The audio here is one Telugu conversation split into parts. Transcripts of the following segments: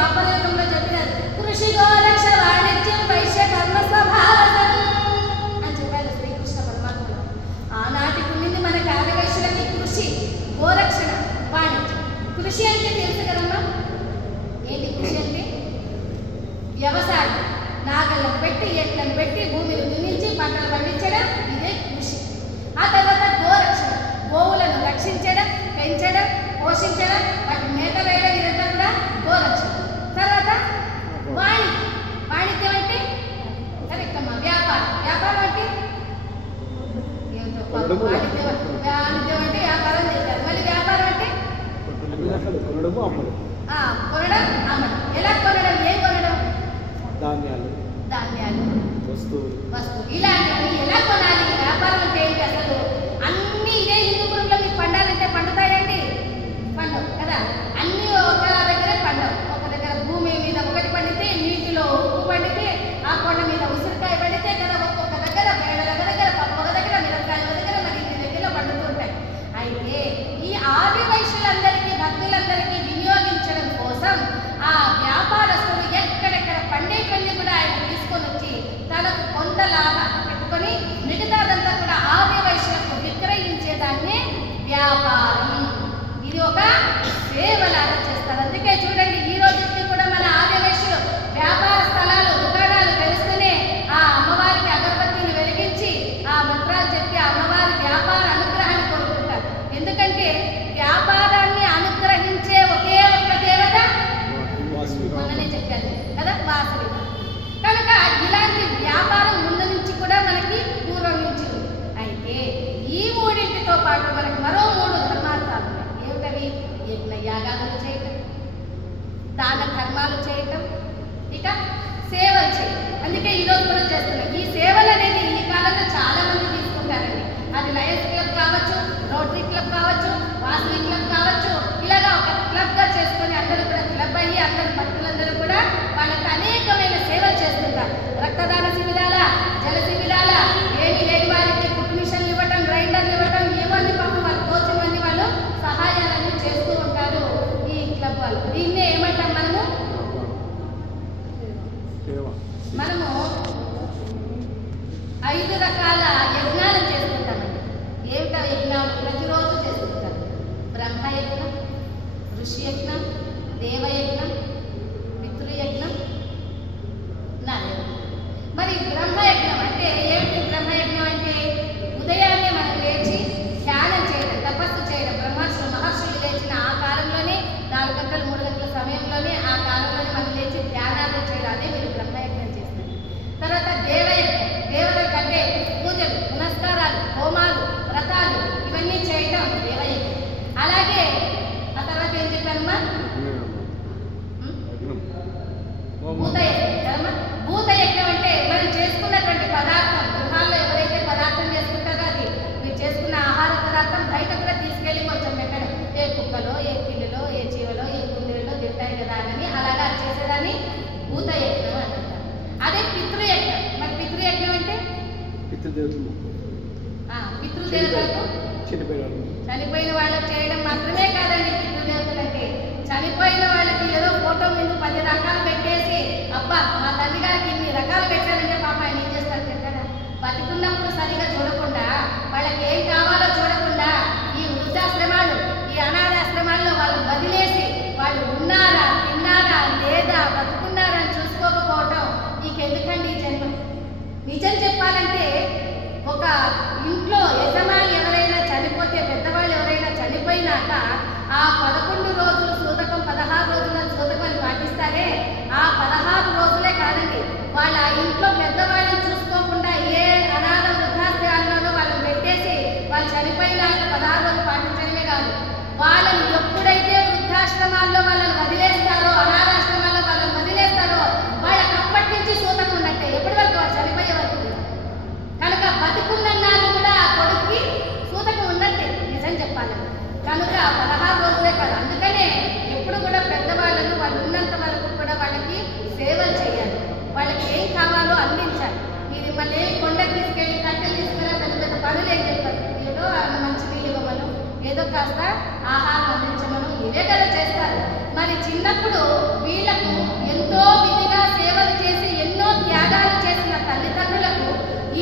ద్వాపరయుగంలో చెప్పినారు, కృషి గోరక్ష వాణిజ్యం వైశ్య కర్మ స్వభావతం అని చెప్పారు శ్రీకృష్ణ పరమాత్మ. ఆనాటి పుణ్యుని మన ఆదివైశ్యులకి కృషి, గోరక్షణ, వాణిజ్యం. కృషి అంటే తెలుసు కదమ్మా, ఏంటి కృషి అంటే? వ్యవసాయం, నాగళ్ళను పెట్టి ఎట్లను పెట్టి భూమిని దున్నించి పంటలు పండించడం, ఇదే కృషి. ఆ తర్వాత గోరక్షణ, గోవులను రక్షించడం, పెంచడం, పోషించడం, వాటి మేత వేయడం, ఇదంతా కూడా గోరక్షణ. తర్వాత వాణిజ్యం, వాణిజ్యం అంటే కరెక్ట్ అమ్మా, వ్యాపారం. వ్యాపారం అంటే వాణిజ్యం అంటే వ్యాపారం చేస్తారు. మళ్ళీ వ్యాపారం అంటే కొనడం, అమ్మడం. ఎలా కొనడం? ఏం కొనడం? ధాన్యాలు, వస్తువులు, ఇలాంటివన్నీ ఎలా కొనాలి? వ్యాపారం అంటే ఏంటి అసలు? అన్నీ ఇదే హిందూపురంలో మీకు పండాలంటే పండుతాయండి? పండవు కదా. అన్నీ ఒక దగ్గర పండవు. ఒక దగ్గర భూమి మీద ఒకటి పండితే, నీటిలో ఉప్పు పండితే, ఆ కొండ మీద ఉసిరికాయ పండితే కదా. ఒక్కొక్క దగ్గర వేడల దగ్గర, పప్పు ఒక దగ్గర, మిరపకాయల దగ్గర, మరి ఇంటి దగ్గర పండుతుంటాయి. అయితే ఈ ఆది వైశ్యులందరికీ, భక్తులందరికీ వినియోగించడం కోసం ఆ వ్యాపారస్తులు ఎక్కడెక్కడ పండేవన్నీ కూడా ఆయన తీసుకొని వచ్చి తనకు కొంత లాభాన్ని పెట్టుకొని మిగతాదంతా కూడా ఆది వైశ్యులకు విక్రయించేదాన్ని వ్యాపారం. ఇది ఒక సేవలాగా చేస్తారు. అందుకే చూడండి, ఈ రోజుకి కూడా మన ఆది వైశ్యులు వ్యాపార స్థలాలు, దుకాణాలు తెలుస్తూనే ఆ అమ్మవారికి అగరబత్తిని వెలిగించి ఆ మంత్రాలు చెప్పి ఆ అమ్మవారి వ్యాపార అనుగ్రహాన్ని కోరుకుంటారు. ఎందుకంటే వ్యాపారాన్ని అనుగ్రహించే ఒకే ఒక్క దేవత మొన్ననే చెప్పాను కదా, వాసవి. కనుక ఇలాంటి వ్యాపారం ముందు నుంచి కూడా మనకి పూర్వం నుంచి ఉంది. అయితే ఈ మూడింటితో పాటు మనకి మరో 3 ధర్మార్థాలు ఉన్నాయి. ఏమిటవి? యజ్ఞ యాగాలు చేయటం, దాన ధర్మాలు చేయటం, ఇక సేవలు చేయటం. అందుకే ఈరోజు కూడా చేస్తున్నాం. ఈ సేవలు అనేది ఈ కాలంలో చాలా మంది తీసుకుంటారండి. అది లయన్స్ క్లబ్ కావచ్చు, రోటరీ క్లబ్ కావచ్చు, వాసవి క్లబ్ కావచ్చు, ఇలాగా ఒక క్లబ్గా చేసుకొని అందరూ కూడా క్లబ్ అయ్యి అందరు భక్తులందరూ కూడా వాళ్ళకి అనేకమైన సేవలు చేస్తుంటారు. రక్తదాన శిబిరాల, జల శిబిరాల, ఏమీ లేని వారికి కుట్టు మిషన్లు ఇవ్వటం, గ్రైండర్లు ఇవ్వటం, ఏమని పాపం వాళ్ళు తోచినవన్నీ వాళ్ళు సహాయాలన్నీ చేస్తూ ఉంటారు ఈ క్లబ్ వాళ్ళు. దీన్నే ఏమంటాం మనము? మనము 5 రకాల యజ్ఞాలు చేస్తుంటామండి. ఏమిటా యజ్ఞాలు? ప్రతిరోజు చేస్తుంటారు. బ్రహ్మయజ్ఞం, ఋషి యజ్ఞం, దేవయజ్ఞం, పితృయజ్ఞం, నరయజ్ఞం. మరి బ్రహ్మయజ్ఞం అంటే ఏమిటి? బ్రహ్మయజ్ఞం అంటే ఉదయాన్నే మనం లేచి ధ్యానం చేయడం, తపస్సు చేయడం. మహర్షులు లేచిన ఆ కాలంలోనే 4 గంటలు 3 గంటల సమయంలోనే ఆ కాలంలోనే మనం లేచి ధ్యానాలు చేయడం, అదే మీరు బ్రహ్మయజ్ఞం చేస్తారు. తర్వాత దేవయజ్ఞం, దేవుల కంటే పూజలు, పునస్కారాలు, హోమాలు, వ్రతాలు ఇవన్నీ చేయడం దేవయజ్ఞం. అలాగే ఆ తర్వాత ఏం చెప్పానమ్మా? భూతయజ్ఞం కదమ్మా. భూతయజ్ఞం అంటే మనం చేసుకున్నటువంటి పదార్థం, గృహాల్లో ఎవరైతే పదార్థం చేసుకుంటారో అది మీరు చేసుకున్న ఆహార పదార్థం బయట కూడా తీసుకెళ్ళి కొంచెం పెట్టడం. ఏ కుక్కలో, ఏ పిల్లులో, ఏ జీవలో, ఏ కుందేలో తింటాయి కదా అని అలాగా చేసేదాన్ని భూతయజ్ఞం అంటారు. అదే పితృయజ్ఞం. మరి పితృయజ్ఞం అంటే పితృదేవతలకు చనిపోయిన వాళ్ళకి చేయడం మాత్రమే కాదండి. పితృదేవతలు అంటే చనిపోయిన వాళ్ళకి ఏదో ఫోటో మీద 10 రకాలు పెట్టేసి, అబ్బా మా తల్లి గారికి ఇన్ని రకాలు పెట్టారంటే పాప ఆయన ఏం చేస్తారు పెట్టారా? బతికున్నప్పుడు సరిగా చూడకుండా, వాళ్ళకి ఏం కావాలో చూడకుండా ఈ వృద్ధాశ్రమాలు, ఈ అనాథాశ్రమాల్లో వాళ్ళు వదిలేసి వాళ్ళు ఉన్నారా, తిన్నారా, లేదా, బతుకున్నారా అని చూసుకోకపోవటం నీకెందుకండి ఈ జన్మ? నిజం చెప్పాలంటే ఒక ఇంట్లో యజమాని ఎవరైనా చనిపోతే, పెద్దవాళ్ళు ఎవరైనా చనిపోయినాక ఆ 11 రోజులు సూతకం, 16 రోజుల సూతకం పాటిస్తారే, ఆ 16 రోజులే కాదండి, వాళ్ళ ఇంట్లో పెద్దవాళ్ళని చూసుకోకుండా ఏ అనాథ వృద్ధాశ్రమాల్లోనూ వాళ్ళని పెట్టేసి వాళ్ళు చనిపోయినాక 16 రోజులు పాటించడమే కాదు, వాళ్ళని ఎప్పుడైతే వృద్ధాశ్రమాల్లో వాళ్ళని వదిలేస్తారో, అనాథాశ్రమాల్లో వాళ్ళని వదిలేస్తారో వాళ్ళకి అప్పటి నుంచి సూతకం ఉన్నట్టే, ఎప్పటి వరకు వాళ్ళు చనిపోయే వరకు. కనుక బతికున్నాళ్ళు కూడా ఆ కొడుక్కి సూతకం ఉన్నట్టే నిజం చెప్పాలని. కనుక 16 రోజులే కాదు. అందుకనే ఎప్పుడు కూడా పెద్దవాళ్ళను వాళ్ళు ఉన్నంత వరకు కూడా వాళ్ళకి సేవలు చేయాలి, వాళ్ళకి ఏం కావాలో అందించాలి. ఇది మళ్ళీ కొండకు తీసుకెళ్ళి కట్టెలు తీసుకురా పెద్ద పెద్ద పనులు ఏం చెప్పారు? ఏదో మంచి నీళ్ళు ఇవ్వమను, ఏదో కాస్త ఆహారం అందించమను, ఇవే కదా చేస్తారు. మరి చిన్నప్పుడు వీళ్లకు ఎంతో విధిగా సేవలు చేసి ఎన్నో త్యాగాలు చేసిన తల్లిదండ్రులకు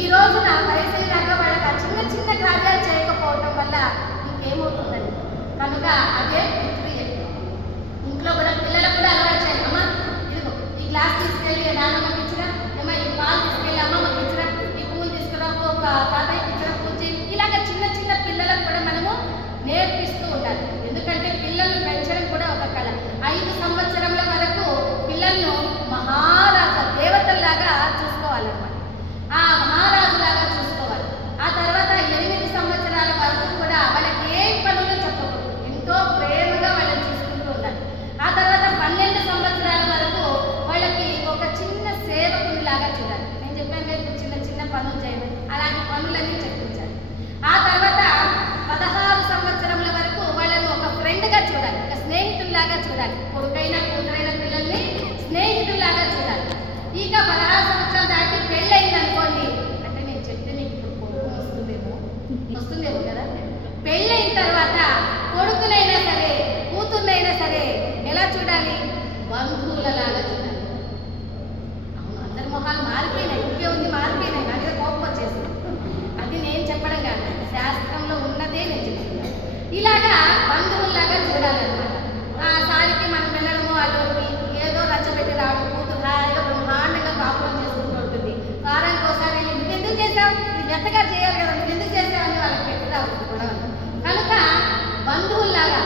ఈ రోజున పరిశీలనగా వాళ్ళకి ఆ చిన్న చిన్న కార్యాలు చేయకపోవటం వల్ల ఇంకేమవుతుందండి. కనుక అదే పితృయజ్ఞం. ఇంట్లో కూడా పిల్లలకు కూడా అలవాటు చేయాలి. అమ్మ ఇదిగో ఈ గ్లాస్ తీసుకెళ్ళి నాన్నమ్మకి ఇచ్చినా, ఏమో ఈ పాలు తీసుకెళ్ళి అమ్మమ్మకి ఇచ్చినా, ఈ పూలు తీసుకురా ఒక తాతయ్యకి ఇచ్చినా పూజ చేయి. ఇలాగ చిన్న చిన్న పిల్లలకు కూడా మనము నేర్పిస్తూ ఉండాలి. ఎందుకంటే పిల్లల్ని పెంచడం కూడా ఒక కళ. 5 సంవత్సరముల వరకు పిల్లలను మహారాజు దేవతల్లాగా చూసుకోవాలన్నమాట. ఆ మహారాజులాగా చూసుకోవాలి. ఆ తర్వాత 8 సంవత్సరాల వరకు కూడా వాళ్ళకి ఏ పనులు చెప్పకూడదు, ఎంతో ప్రేమగా వాళ్ళని చూసుకుంటూ ఉండాలి. ఆ తర్వాత 12 సంవత్సరాల వరకు వాళ్ళకి ఒక చిన్న సేవకునిలాగా చూడాలి. నేను చెప్పాను మీరు చిన్న చిన్న పనులు చేయమని, అలాంటి పనులన్నీ చెప్పించాలి. ఆ తర్వాత 16 సంవత్సరముల వరకు వాళ్ళను ఒక ఫ్రెండ్గా చూడాలి, ఒక స్నేహితుల్లాగా చూడాలి. కొడుకైనా కూతురైన పిల్లల్ని స్నేహితుల్లాగా చూడాలి. ఇక 16 సంవత్సరాలు దాటి పెళ్ళయింది అనుకోండి, అంటే నేను చెప్తే మీకు ఇప్పుడు కోపం వస్తుందేమో కదా. పెళ్ళయిన తర్వాత కొడుకునైనా సరే కూతుర్నైనా సరే ఎలా చూడాలి? బంధువులలాగా చూడాలి. అవును, అందరి మొహాలు మారిపోయినాయి, ఇంకే ఉంది మారిపోయినాయి. నా మీద కోపం వచ్చేసింది. అది నేను చెప్పడం కాదు, శాస్త్రంలో ఉన్నదే నేను చెప్తున్నాను. ఇలాగా బంధువుల్లాగా చూడాలన్నమాట. ఆ సారికి మనం వెళ్ళడము, వాళ్ళకి ఏదో రచ్చబెట్టి రావడం, కూతురు హాయిగా బ్రహ్మాండంగా కాపురం చేసుకుంటూ ఉంటుంది. వారానికి ఒకసారి నువ్వు ఎందుకు చేసావు, ఇది ఎంతగా చేయాలి కదా, నువ్వు ఎందుకు చేసావు అని వాళ్ళకి పెట్టి రావద్దు గొడవలు. కనుక బంధువుల్లాగా